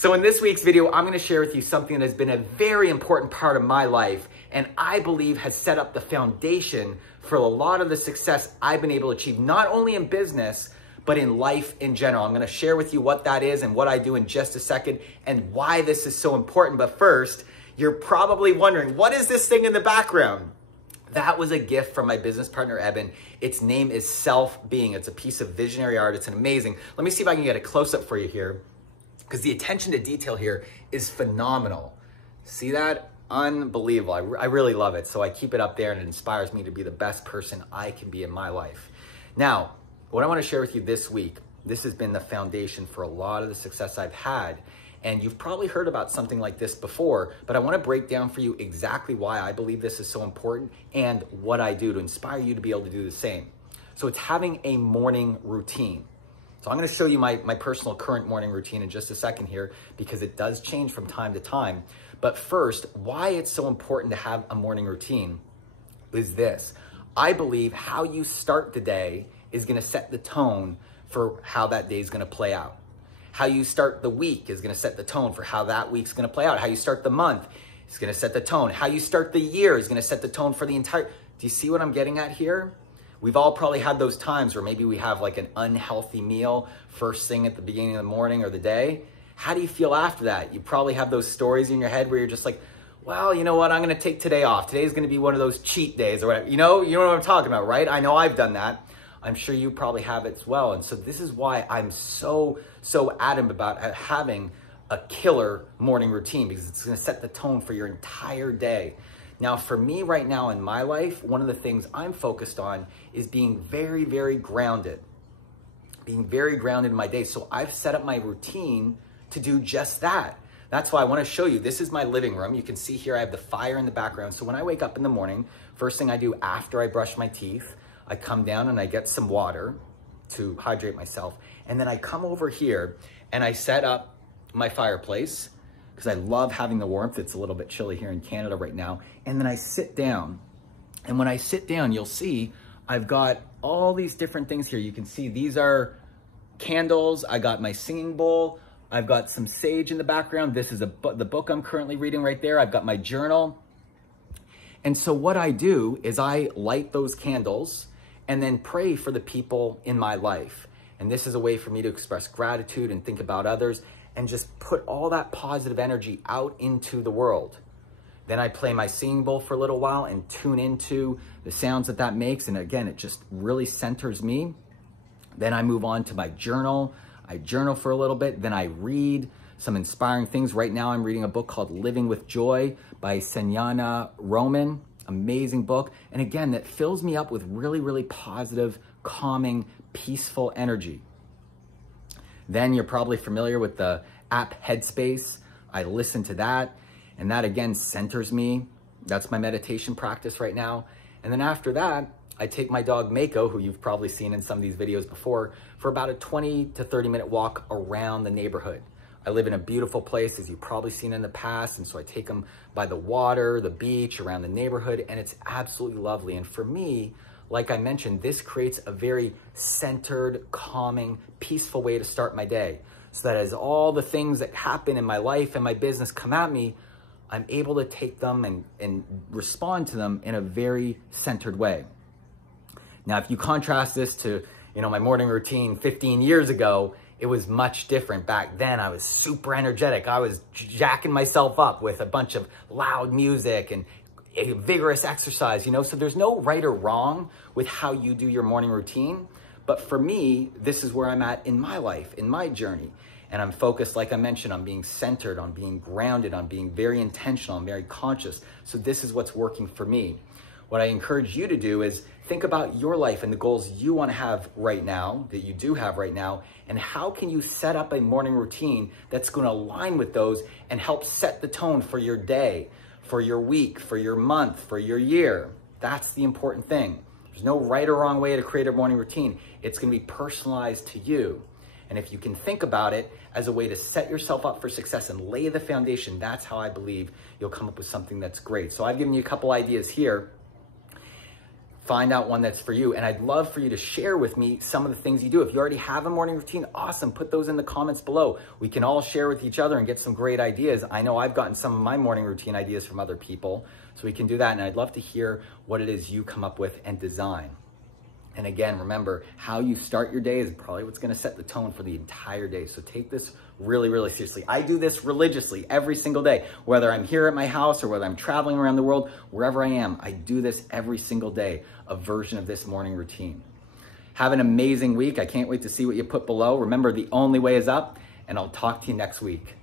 So in this week's video, I'm going to share with you something that has been a very important part of my life and I believe has set up the foundation for a lot of the success I've been able to achieve, not only in business, but in life in general. I'm going to share with you what that is and what I do in just a second and why this is so important. But first, you're probably wondering, what is this thing in the background? That was a gift from my business partner, Eben. Its name is Self-Being. It's a piece of visionary art. It's an amazing. Let me see if I can get a close-up for you here, because the attention to detail here is phenomenal. See that? Unbelievable. I really love it. So I keep it up there and it inspires me to be the best person I can be in my life. Now, what I want to share with you this week, this has been the foundation for a lot of the success I've had. And you've probably heard about something like this before, but I want to break down for you exactly why I believe this is so important and what I do to inspire you to be able to do the same. So it's having a morning routine. So I'm going to show you my personal current morning routine in just a second here, because it does change from time to time. But first, why it's so important to have a morning routine is this. I believe how you start the day is going to set the tone for how that day is going to play out. How you start the week is going to set the tone for how that week's going to play out. How you start the month is going to set the tone. How you start the year is going to set the tone for the entire... Do you see what I'm getting at here? We've all probably had those times where maybe we have like an unhealthy meal first thing at the beginning of the morning or the day. How do you feel after that? You probably have those stories in your head where you're just like, well, you know what? I'm going to take today off. Today's going to be one of those cheat days or whatever. You know what I'm talking about, right? I know I've done that. I'm sure you probably have it as well. And so this is why I'm so adamant about having a killer morning routine, because it's going to set the tone for your entire day. Now, for me right now in my life, one of the things I'm focused on is being very, very grounded. Being very grounded in my day. So I've set up my routine to do just that. That's why I want to show you. This is my living room. You can see here I have the fire in the background. So when I wake up in the morning, first thing I do after I brush my teeth, I come down and I get some water to hydrate myself. And then I come over here and I set up my fireplace, because I love having the warmth. It's a little bit chilly here in Canada right now. And then I sit down. And when I sit down, you'll see I've got all these different things here. You can see these are candles. I got my singing bowl. I've got some sage in the background. This is the book I'm currently reading right there. I've got my journal. And so what I do is I light those candles and then pray for the people in my life. And this is a way for me to express gratitude and think about others and just put all that positive energy out into the world. Then I play my singing bowl for a little while and tune into the sounds that makes. And again, it just really centers me. Then I move on to my journal. I journal for a little bit. Then I read some inspiring things. Right now I'm reading a book called Living with Joy by Senyana Roman. Amazing book. And again, that fills me up with really, really positive, calming, peaceful energy. Then you're probably familiar with the app Headspace. I listen to that, and that again centers me. That's my meditation practice right now. And then after that, I take my dog Mako, who you've probably seen in some of these videos before, for about a 20 to 30 minute walk around the neighborhood. I live in a beautiful place, as you've probably seen in the past, and so I take them by the water, the beach, around the neighborhood, and it's absolutely lovely. And for me, like I mentioned, this creates a very centered, calming, peaceful way to start my day. So that as all the things that happen in my life and my business come at me, I'm able to take them and respond to them in a very centered way. Now, if you contrast this to, my morning routine 15 years ago, it was much different. Back then, I was super energetic. I was jacking myself up with a bunch of loud music and a vigorous exercise, so there's no right or wrong with how you do your morning routine. But for me, this is where I'm at in my life, in my journey. And I'm focused, like I mentioned, on being centered, on being grounded, on being very intentional, and very conscious. So this is what's working for me. What I encourage you to do is think about your life and the goals you want to have right now, that you do have right now, and how can you set up a morning routine that's going to align with those and help set the tone for your day, for your week, for your month, for your year. That's the important thing. There's no right or wrong way to create a morning routine. It's going to be personalized to you. And if you can think about it as a way to set yourself up for success and lay the foundation, that's how I believe you'll come up with something that's great. So I've given you a couple ideas here. Find out one that's for you. And I'd love for you to share with me some of the things you do. If you already have a morning routine, awesome. Put those in the comments below. We can all share with each other and get some great ideas. I know I've gotten some of my morning routine ideas from other people, so we can do that. And I'd love to hear what it is you come up with and design. And again, remember, how you start your day is probably what's going to set the tone for the entire day. So take this really, really seriously. I do this religiously every single day, whether I'm here at my house or whether I'm traveling around the world, wherever I am, I do this every single day, a version of this morning routine. Have an amazing week. I can't wait to see what you put below. Remember, the only way is up, and I'll talk to you next week.